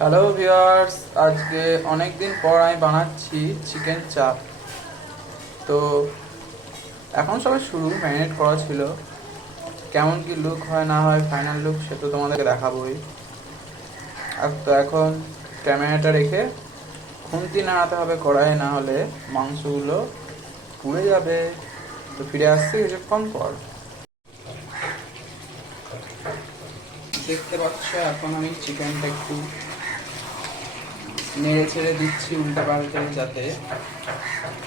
Hello viewers, আজকে অনেক দিন পর আমি বানাচ্ছি চিকেন চাপ। তো এখন সবে শুরু, ম্যারিনেট করা ছিল। কেমন কি লুক হয় না হয়, ফাইনাল লুক সে তো তোমাদেরকে দেখাবোই। আর তো এখন ক্যামেরাটা রেখে খুন্তি নাড়াতে হবে কড়াইয়ে, না হলে মাংসগুলো পুড়ে যাবে। তো ফিরে আসছি কিছুক্ষণ পর। দেখতে পাচ্ছ এখন আমি চিকেনটা একটু নেড়ে ছেড়ে দিচ্ছি উল্টা পাল্টে, যাতে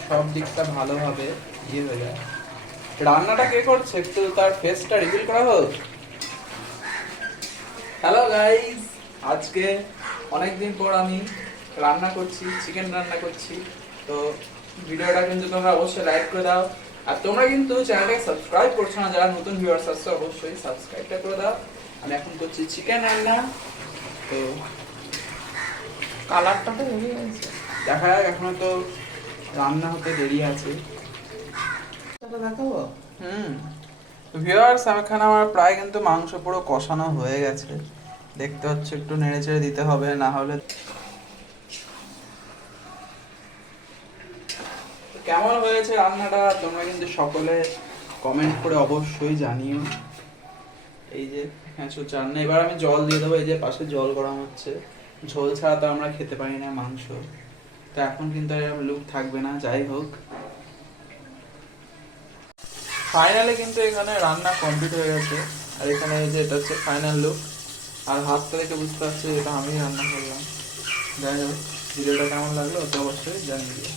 সব দিকটা ভালোভাবে ইয়ে হয়ে যায়। রান্নাটা কে করছে একটু তার ফেসটা রিভিল করা হোক। হ্যালো গাইস, আজকে অনেকদিন পর আমি রান্না করছি, চিকেন রান্না করছি। তো ভিডিওটা কিন্তু তোমরা অবশ্যই লাইক করে দাও। আর তোমরা কিন্তু চ্যানেলটাকে সাবস্ক্রাইব করছো না, যারা নতুন ভিউয়ার্স আসছে অবশ্যই সাবস্ক্রাইবটা করে দাও। আমি এখন করছি চিকেন রান্না। তো কালারটা তো হয়ে গেছে, দেখা যাক, এখনো তো রান্না হতে দেরি আছে। দেখাবো। হুম। ভিউয়ার্স, এখানে আমার প্রায় কিন্তু মাংস পুরো কষানো হয়ে গেছে। দেখতে হচ্ছে একটু নেড়ে চেড়ে দিতে হবে, না হলে। কেমন হয়েছে রান্নাটা তোমরা কিন্তু সকলে কমেন্ট করে অবশ্যই জানিও। এই যে হ্যাঁ রান্না, এবার আমি জল দিয়ে দেবো। এই যে পাশে জল গরম হচ্ছে। ঝোল ছাড়া তো আমরা খেতে পারি না মাংস। তো এখন কিন্তু এরকম লুক থাকবে না, যাই হোক। ফাইনালি কিন্তু এখানে রান্না কমপ্লিট হয়ে গেছে। আর এখানে এই যে এটা হচ্ছে ফাইনাল লুক। আর হাতটা দেখে বুঝতে পারছি এটা আমি রান্না করলাম। যাই হোক, ভিডিওটা কেমন লাগলো তো অবশ্যই জানিয়ে দিও।